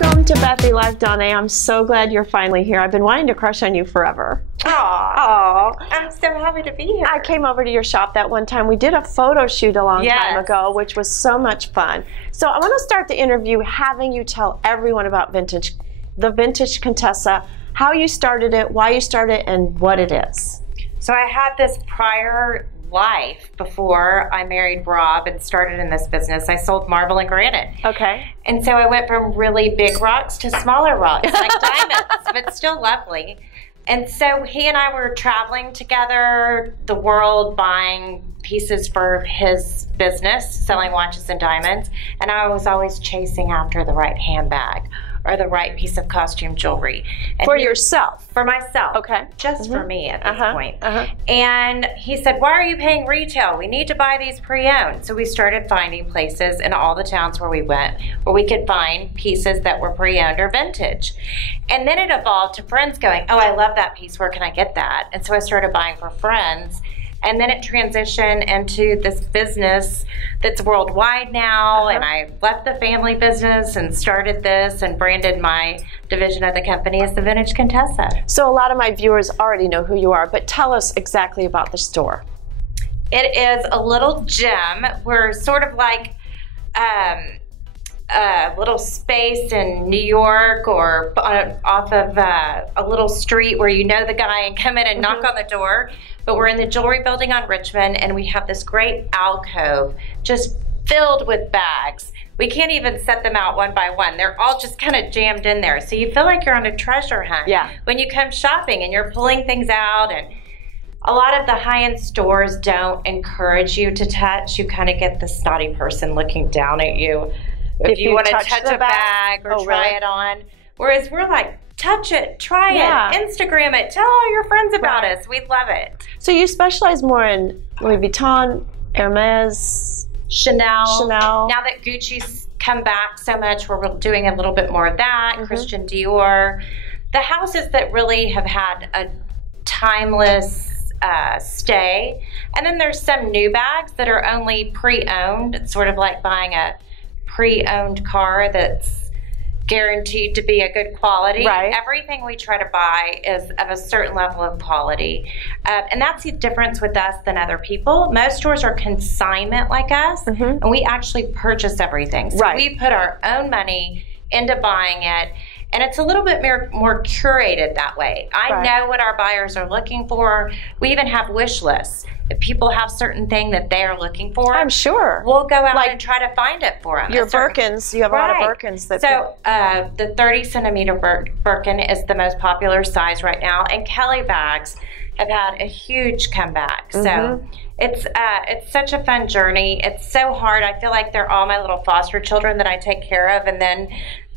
Welcome to Bethy Live, Donae. I'm so glad you're finally here. I've been wanting to crush on you forever. Aww. I'm so happy to be here. I came over to your shop that one time. We did a photo shoot a long time ago, which was so much fun. So I want to start the interview having you tell everyone about the Vintage Contessa, how you started it, why you started it, and what it is. So I had this prior life before I married Rob and started in this business. I sold marble and granite. Okay. And so I went from really big rocks to smaller rocks, like diamonds, but still lovely. And so he and I were traveling together the world, buying pieces for his business, selling watches and diamonds. And I was always chasing after the right handbag or the right piece of costume jewelry. And for yourself? For myself. Okay. Just for me at this point. And he said, why are you paying retail? We need to buy these pre-owned. So we started finding places in all the towns where we went where we could find pieces that were pre-owned or vintage. And then it evolved to friends going, oh, I love that piece. Where can I get that? And so I started buying for friends. And then it transitioned into this business that's worldwide now. And I left the family business and started this and branded my division of the company as the Vintage Contessa. So a lot of my viewers already know who you are, but tell us exactly about the store. It is a little gem. We're sort of like a little space in New York or off of a little street where you know the guy and come in and knock on the door. But we're in the jewelry building on Richmond, and we have this great alcove just filled with bags. We can't even set them out one by one. They're all just kind of jammed in there. So you feel like you're on a treasure hunt when you come shopping and you're pulling things out. And a lot of the high-end stores don't encourage you to touch. You kind of get the snotty person looking down at you if you want to touch a bag or try it on. Whereas we're like, touch it, try it, Instagram it, tell all your friends about us. We love it. So you specialize more in Louis Vuitton, Hermes, Chanel. Now that Gucci's come back so much, we're doing a little bit more of that. Christian Dior. The houses that really have had a timeless stay. And then there's some new bags that are only pre-owned. It's sort of like buying a pre-owned car that's guaranteed to be a good quality. Everything we try to buy is of a certain level of quality. And that's the difference with us than other people. Most stores are consignment like us, and we actually purchase everything. So we put our own money into buying it, and it's a little bit more curated that way. I know what our buyers are looking for. We even have wish lists. If people have certain thing that they are looking for, I'm sure we'll go out and try to find it for them. Your Birkins, you have a lot of Birkins. So the 30 centimeter Birkin is the most popular size right now, and Kelly bags have had a huge comeback. So it's such a fun journey. It's so hard. I feel like they're all my little foster children that I take care of and then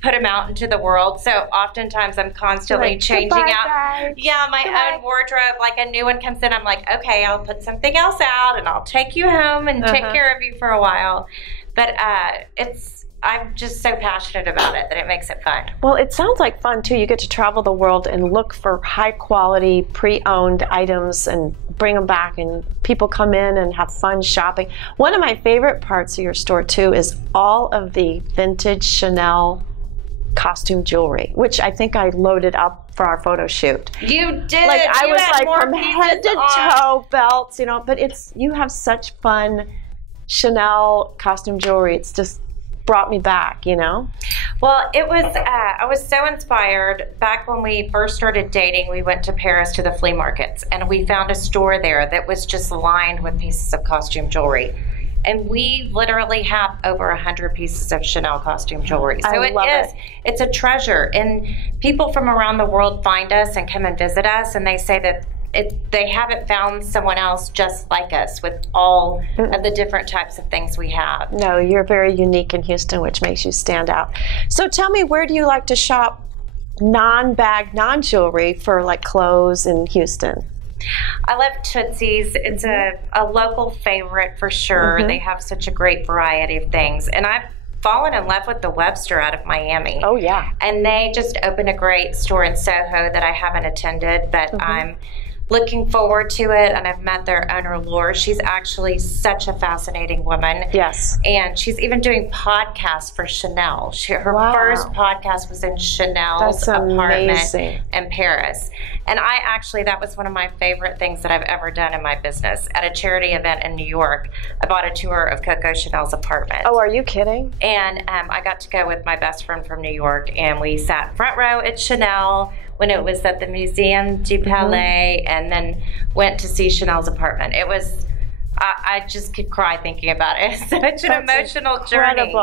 put them out into the world. So oftentimes I'm constantly changing out my own wardrobe. Like a new one comes in, I'm like, okay, I'll put something else out and I'll take you home and take care of you for a while. But I'm just so passionate about it that it makes it fun. Well, it sounds like fun too. You get to travel the world and look for high quality pre-owned items and bring them back, and people come in and have fun shopping. One of my favorite parts of your store too is all of the vintage Chanel costume jewelry, which I think I loaded up for our photo shoot. You did. Like I was like from head to toe belts, you know, but you have such fun Chanel costume jewelry. It's just brought me back, you know? Well, it was, I was so inspired. Back when we first started dating, we went to Paris to the flea markets, and we found a store there that was just lined with pieces of costume jewelry. And we literally have over 100 pieces of Chanel costume jewelry. So it's a treasure. And people from around the world find us and come and visit us, and they say that they haven't found someone else just like us with all of the different types of things we have. No, you're very unique in Houston, which makes you stand out. So tell me, where do you like to shop non-bag, non-jewelry for like clothes in Houston? I love Tootsie's. It's a local favorite for sure. They have such a great variety of things. And I've fallen in love with the Webster out of Miami. Oh, yeah. And they just opened a great store in Soho that I haven't attended, but I'm looking forward to it, and I've met their owner, Laura. She's actually such a fascinating woman. Yes. And she's even doing podcasts for Chanel. Her first podcast was in Chanel's apartment in Paris. And that was one of my favorite things that I've ever done in my business. At a charity event in New York, I bought a tour of Coco Chanel's apartment. Oh, are you kidding? And I got to go with my best friend from New York, and we sat front row at Chanel when it was at the Museum du Palais, and then went to see Chanel's apartment. It was, I just could cry thinking about it. It's such an emotional journey.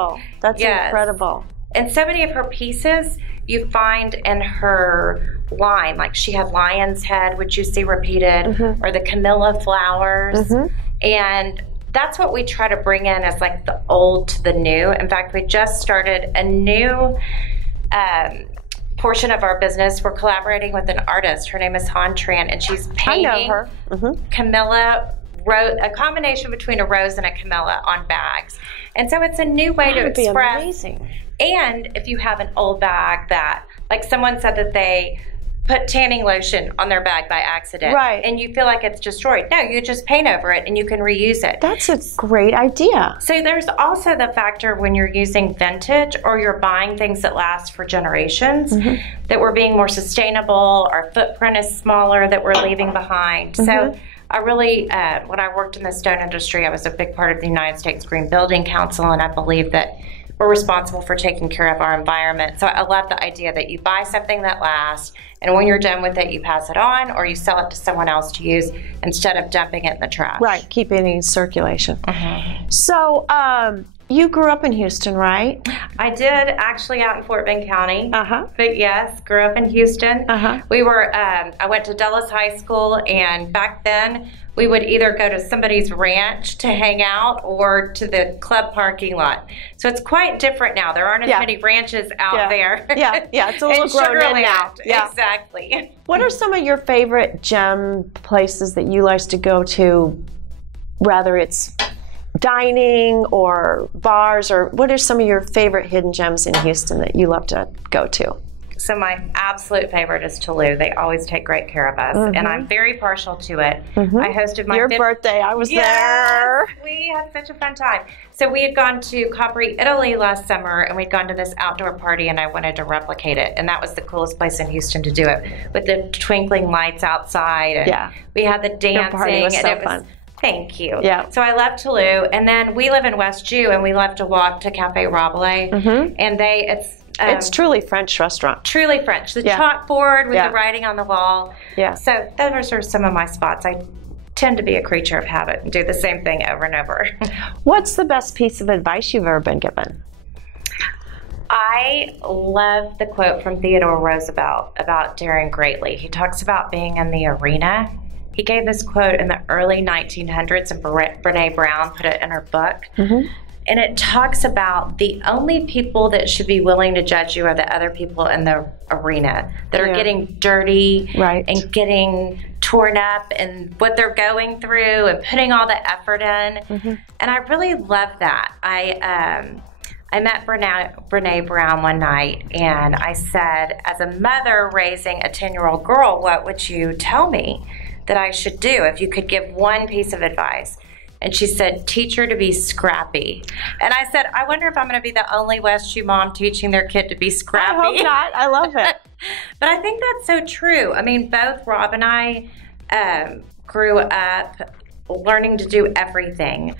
That's incredible. And so many of her pieces you find in her line. Like she had lion's head, which you see repeated, or the camellia flowers. And that's what we try to bring in as like the old to the new. In fact, we just started a new portion of our business. We're collaborating with an artist. Her name is Han Tran, and she's painting I know her. camellia, a combination between a rose and a camellia on bags. And so it's a new way to express. Be amazing. And if you have an old bag that, like someone said that they put tanning lotion on their bag by accident, right, and you feel like it's destroyed. No, you just paint over it and you can reuse it. That's a great idea. So there's also the factor when you're using vintage or you're buying things that last for generations, that we're being more sustainable, our footprint is smaller that we're leaving behind. So I really, when I worked in the stone industry, I was a big part of the United States Green Building Council, and I believe that we're responsible for taking care of our environment. So I love the idea that you buy something that lasts, and when you're done with it, you pass it on or you sell it to someone else to use instead of dumping it in the trash. Right, keep it in circulation. So you grew up in Houston, right? I did, actually out in Fort Bend County. But yes, grew up in Houston. We were, I went to Dulles High School, and back then we would either go to somebody's ranch to hang out or to the club parking lot. So it's quite different now. There aren't as many ranches out there. It's a little grown in now. Exactly. What are some of your favorite gem places that you like to go to, whether it's dining or bars, or what are some of your favorite hidden gems in Houston that you love to go to? So my absolute favorite is Toulouse. They always take great care of us, and I'm very partial to it. I hosted my birthday. I was there. We had such a fun time. So we had gone to Capri, Italy last summer, and we'd gone to this outdoor party, and I wanted to replicate it. And that was the coolest place in Houston to do it, with the twinkling lights outside. And we had the dancing. Your party was so fun. Thank you. So I left Toulouse, and then we live in West Jew, and we love to walk to Cafe Rabelais, and it's truly French restaurant. Truly French. The chalkboard with the writing on the wall. So those are some of my spots. I tend to be a creature of habit and do the same thing over and over. What's the best piece of advice you've ever been given? I love the quote from Theodore Roosevelt about daring greatly. He talks about being in the arena. He gave this quote in the early 1900s, and Brené Brown put it in her book. And it talks about the only people that should be willing to judge you are the other people in the arena that are getting dirty and getting torn up and what they're going through and putting all the effort in. And I really love that. I met Brené Brown one night, and I said, as a mother raising a 10-year-old girl, what would you tell me that I should do if you could give one piece of advice? And she said, teach her to be scrappy. And I said, I wonder if I'm going to be the only West Jew mom teaching their kid to be scrappy. I hope not. I love it. But I think that's so true. I mean, both Rob and I grew up learning to do everything.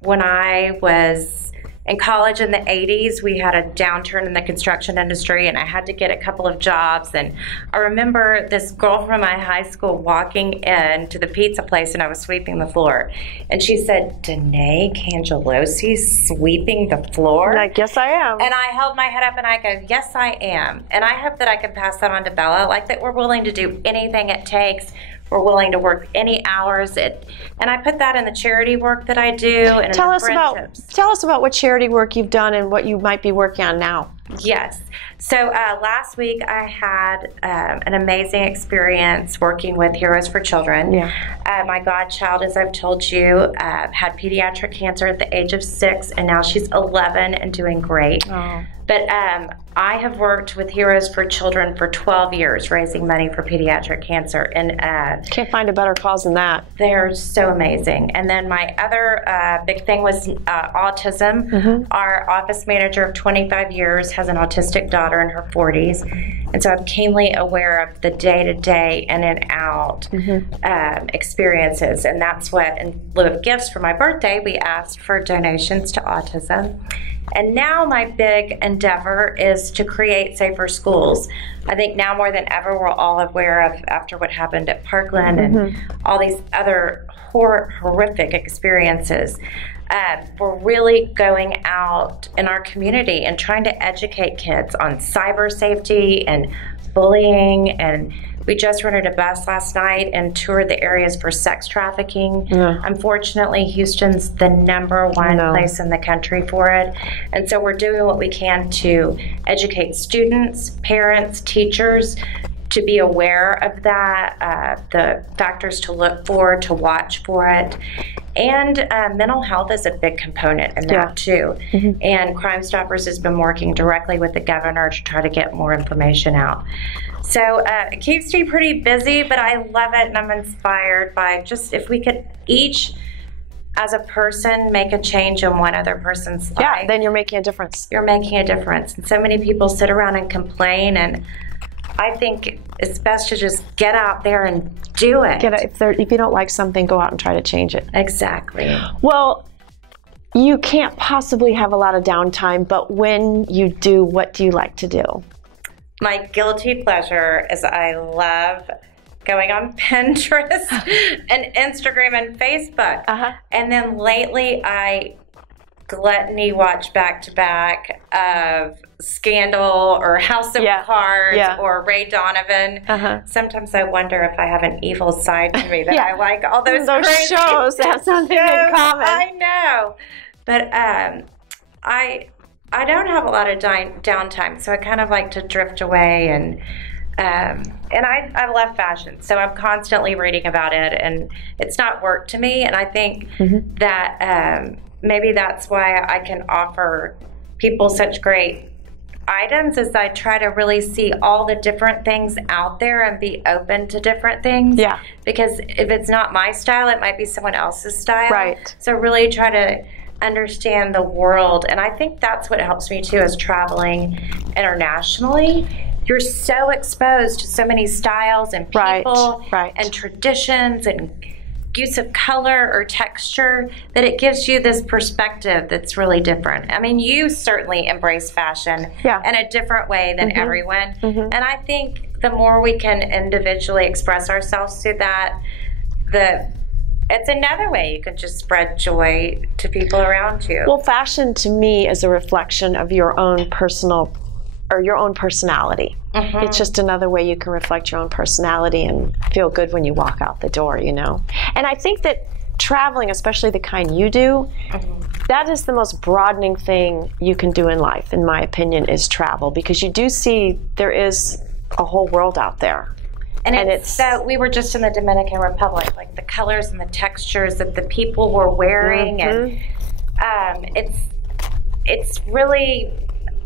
When I was in college in the 80s, we had a downturn in the construction industry, and I had to get a couple of jobs. And I remember this girl from my high school walking in to the pizza place, and I was sweeping the floor. And she said, Donae Cangelosi sweeping the floor? And I guess I am. And I held my head up and I go, yes, I am. And I hope that I can pass that on to Bella, like that we're willing to do anything it takes. We're willing to work any hours. And I put that in the charity work that I do. And tell us about what charity work you've done and what you might be working on now. Yes. So last week I had an amazing experience working with Heroes for Children. Yeah. My godchild, as I've told you, had pediatric cancer at the age of 6, and now she's 11 and doing great. Oh. But I have worked with Heroes for Children for 12 years, raising money for pediatric cancer. And can't find a better cause than that. They're so amazing. And then my other big thing was autism. Mm-hmm. Our office manager of 25 years has an autistic daughter in her 40s. And so I'm keenly aware of the day-to-day in and out experiences. And that's what, in lieu of gifts for my birthday, we asked for donations to autism. And now my big endeavor is to create safer schools. I think now more than ever, we're all aware of, after what happened at Parkland and all these other horrific experiences, we're really going out in our community and trying to educate kids on cyber safety and bullying. And we just rented a bus last night and toured the areas for sex trafficking. Yeah. Unfortunately, Houston's the #1 place in the country for it. And so we're doing what we can to educate students, parents, teachers, to be aware of that, the factors to look for, to watch for it. And mental health is a big component in that too. Mm-hmm. And Crime Stoppers has been working directly with the governor to try to get more information out. So it keeps me pretty busy, but I love it, and I'm inspired by just if we could each, as a person, make a change in one other person's life. Yeah, then you're making a difference. You're making a difference. And so many people sit around and complain, and I think it's best to just get out there and do it. If you don't like something, go out and try to change it. Exactly. Well, you can't possibly have a lot of downtime, but when you do, what do you like to do? My guilty pleasure is I love going on Pinterest and Instagram and Facebook. And then lately I gluttony watch back-to-back of Scandal or House of Cards or Ray Donovan. Sometimes I wonder if I have an evil side to me that I like all those crazy shows that have something in common. I know. But I don't have a lot of downtime, so I kind of like to drift away, and I love fashion, so I'm constantly reading about it, and it's not work to me, and I think that maybe that's why I can offer people such great items, is I try to really see all the different things out there and be open to different things. Yeah. Because if it's not my style, it might be someone else's style. Right. So really try to understand the world, and I think that's what helps me too, is traveling internationally. You're so exposed to so many styles and people and traditions and use of color or texture that it gives you this perspective that's really different. I mean, you certainly embrace fashion in a different way than everyone, and I think the more we can individually express ourselves through that, it's another way you can just spread joy to people around you. Well, fashion to me is a reflection of your own personal or your own personality. It's just another way you can reflect your own personality and feel good when you walk out the door, you know. And I think that traveling, especially the kind you do, that is the most broadening thing you can do in life, in my opinion, is travel, because you do see there is a whole world out there. And it's so, we were just in the Dominican Republic, like the colors and the textures that the people were wearing, and it's really,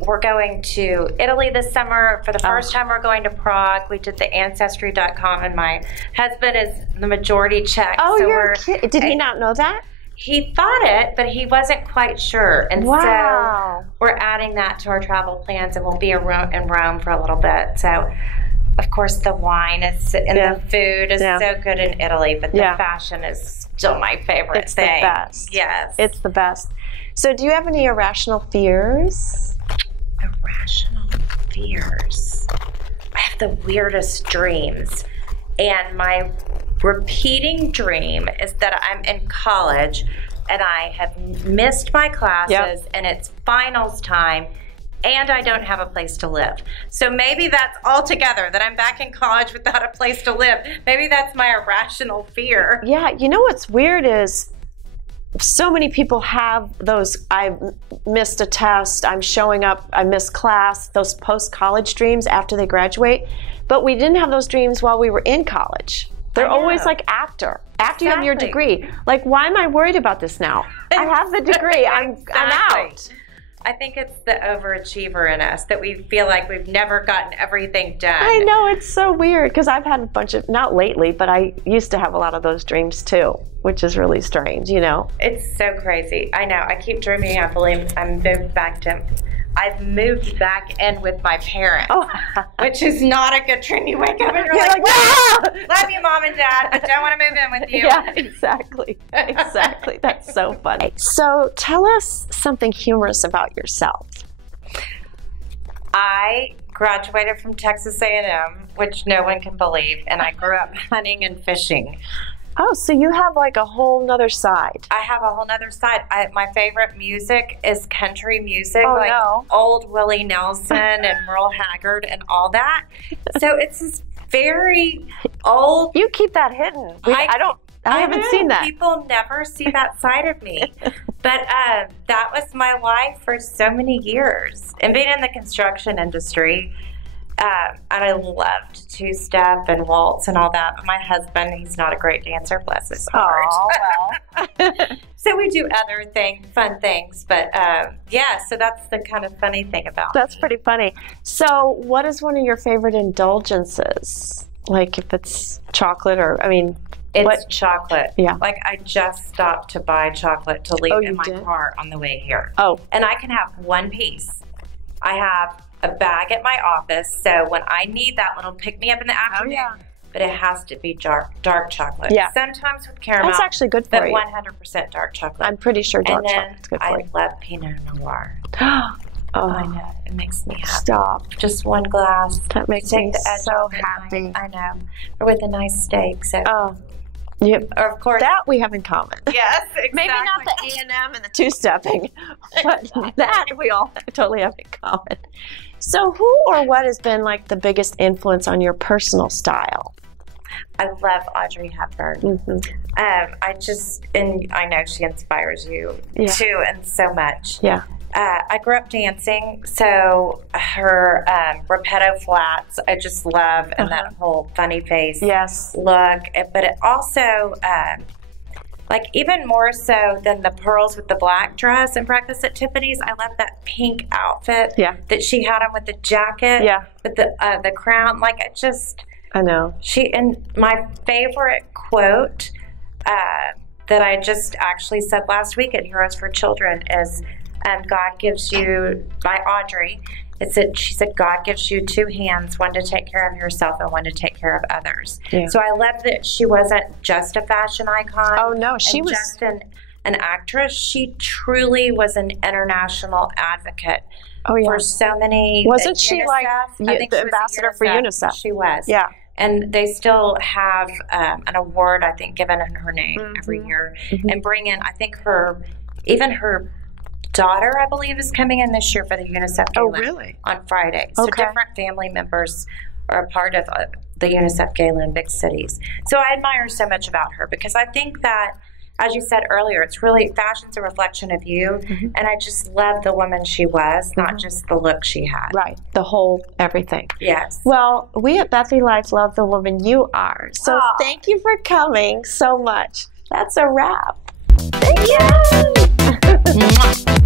we're going to Italy this summer. For the first time, we're going to Prague. We did the Ancestry.com, and my husband is the majority Czech. Oh, so you're kidding. Did he not know that? He thought it, but he wasn't quite sure. And so we're adding that to our travel plans, and we'll be in Rome for a little bit. So, of course, the wine is and the food is so good in Italy, but the fashion is still my favorite thing. It's the best. Yes. It's the best. So do you have any irrational fears? Irrational fears. I have the weirdest dreams. And my repeating dream is that I'm in college and I have missed my classes and it's finals time, and I don't have a place to live. So maybe that's all together, that I'm back in college without a place to live. Maybe that's my irrational fear. Yeah, you know what's weird is so many people have those, I missed a test, I'm showing up, I missed class, those post-college dreams after they graduate. But we didn't have those dreams while we were in college. They're always like after you have your degree. Like, why am I worried about this now? I have the degree. I'm out. I think it's the overachiever in us that we feel like we've never gotten everything done. I know, it's so weird because I've had a bunch of, not lately, but I used to have a lot of those dreams too, which is really strange, you know? It's so crazy. I know. I keep dreaming I've moved back in with my parents, which is not a good dream. You wake up and you're like, love you, Mom and Dad, but don't want to move in with you. Yeah, exactly. Exactly. That's so funny. So tell us something humorous about yourself. I graduated from Texas A&M, which no one can believe, and I grew up hunting and fishing. Oh, so you have like a whole nother side. I have a whole nother side. My favorite music is country music, old Willie Nelson and Merle Haggard and all that. So it's this very old. You keep that hidden. I haven't seen that. People never see that side of me. But that was my life for so many years. And being in the construction industry, and I loved two-step and waltz and all that. My husband, he's not a great dancer, bless his heart. Oh, well. So we do other fun things. But so that's the kind of funny thing about That's pretty funny. So what is one of your favorite indulgences? Like if it's chocolate or, It's chocolate. Yeah. Like I just stopped to buy chocolate to leave in my car on the way here. Oh. And I can have one piece. I have a bag at my office, so when I need that little pick-me-up in the afternoon, but it has to be dark chocolate. Yeah. Sometimes with caramel. That's actually good for you. But 100% dark chocolate. I'm pretty sure dark chocolate's good for you. I love Pinot Noir. Oh, I know. It makes me happy. Stop. Just one glass. That makes me so happy. I know. Or with a nice steak. So. Or of course. That we have in common. Yes, exactly. Maybe not the A&M and the two-stepping, but that we all totally have in common. So who or what has been like the biggest influence on your personal style? I love Audrey Hepburn. Mm-hmm. I know she inspires you too, and so much. Yeah. I grew up dancing, so her Repetto flats, I just love, and that whole funny face look. But it also, like even more so than the pearls with the black dress and Breakfast at Tiffany's, I love that pink outfit that she had on with the jacket, with the crown. Like it just, I know. And my favorite quote that I just actually said last week at Heroes for Children is, God gives you, by Audrey, she said, God gives you two hands, one to take care of yourself and one to take care of others. Yeah. So I love that she wasn't just a fashion icon. Oh, no, she was just an actress. She truly was an international advocate for so many. Wasn't she UNICEF, like I think the she was ambassador for UNICEF? She was. Yeah. And they still have an award, I think, given in her name every year. And bring in, I think her daughter, I believe, is coming in this year for the UNICEF Gala. Oh, really? On Friday. So different family members are a part of the UNICEF Gala in big cities. So I admire so much about her because I think that, as you said earlier, it's really, fashion's a reflection of you. And I just love the woman she was, not just the look she had. Right. The whole everything. Yes. Well, we at Bethany Life love the woman you are. So thank you for coming so much. That's a wrap. Thank you.